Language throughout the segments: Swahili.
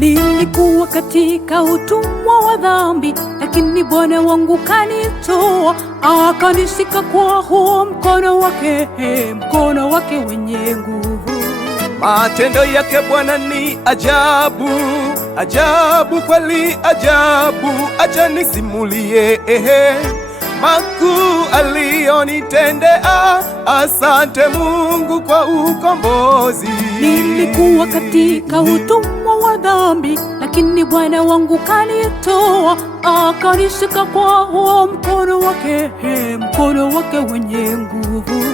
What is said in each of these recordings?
Nilikuwa katika utumwa wa dhambi, lakini Bwana wangu kanitoa, akanishika kwa huo mkono wake wenye nguvu. Matendo yake Bwana ni ajabu, ajabu kweli ajabu. Acha nisimulie makuu aliyonitendea. Asante Mungu kwa ukombozi. Nilikuwa katika utumwa wa dhambi, lakini Bwana wangu kanitoa, akanishika kwa huo mkono wake wenye nguvu.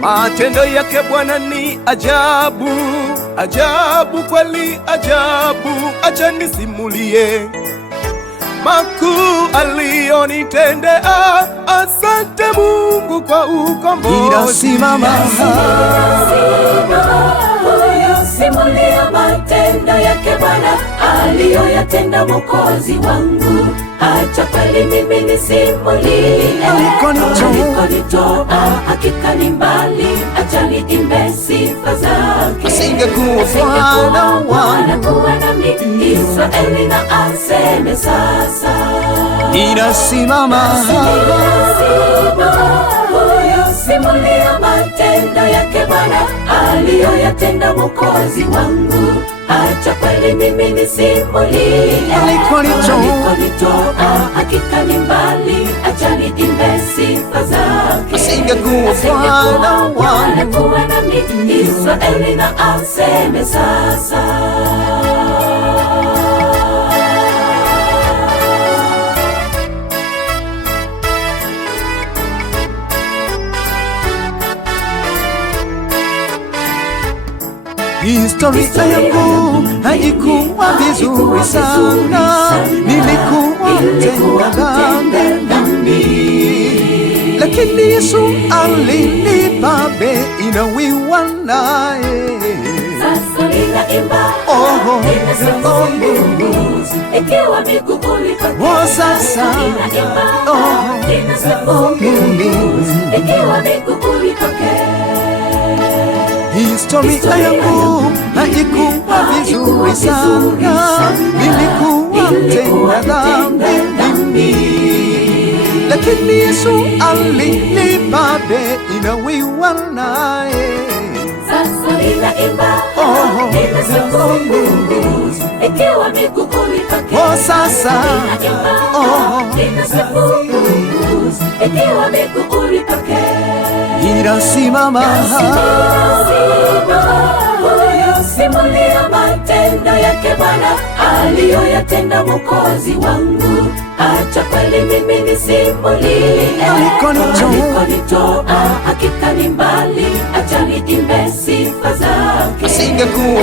Matendo yake Bwana ni ajabu, ajabu kweli ajabu. Acha nisimulie makuu aliyonitendea. Asante Mungu kwa ukombozi. Ninasimama simulia matendo yake Bwana aliyoyatenda Mwokozi wangu. Acha kweli mimi nisimulie alikonitoa, hakika ni mbali. Acha niimbe sifa zake. asingekuwa Bwana kuwa nami, Israeli na aseme sasa. Ninasimama simulia matendo yake Bwana aliyoyatenda Mwokozi wangu. Acha kweli mimi nisimulie alikonitoa, hakika ni mbali. Acha niimbe sifa zake. asingekuwa Bwana kuwa nami, Israeli na aseme sasa. Historia yangu haikuwa vizuri sana, nilikuwa mtenda dhambi, lakini Yesu alinipa bei na wiwa naye. Sasa ninaimba ninasifu Mungu, ikiwa miguu ulipokea. Sasa ninaimba ninasifu Mungu, ikiwa miguu ulipokea. Historia yangu haikuwa vizuri sana, nilikuwa mtenda dhambi, lakini Yesu alinipa bei na wiwa naye. Sasa ninaimba ninasifu Mungu, ikiwa miguu ulipokea. Sasa ninaimba ninasifu Mungu, ikiwa miguu ulipokea. Ninasimama simulia matendo yake Bwana aliyoyatenda Mwokozi wangu. Acha kweli mimi nisimulie alikonitoa, hakika ni mbali. Acha niimbe sifa zake. asingekuwa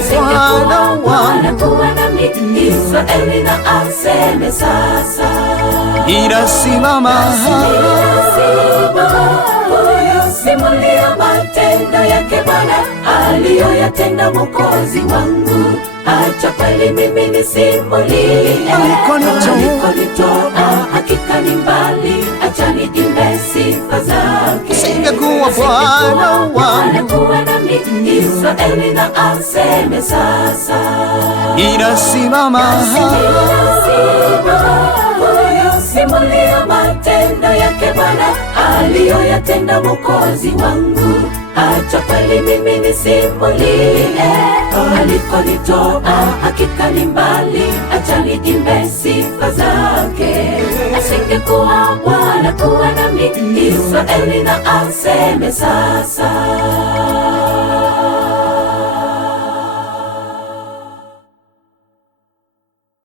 Bwana kuwa nami, Israeli na aseme sasa. Ninasimama simulia matendo yake Bwana aliyoyatenda Mwokozi wangu. Acha kweli mimi nisimulie alikonitoa, hakika ni mbali. Acha niimbe sifa zake. asingekuwa Bwana kuwa nami, Israeli na aseme sasa. Ninasimama simulia matendo yake Bwana aliyoyatenda Mwokozi wangu. Acha kweli mimi nisimulie alikonitoa, hakika ni mbali. Acha niimbe sifa zake. Asingekuwa Bwana kuwa nami, Israeli na aseme sasa.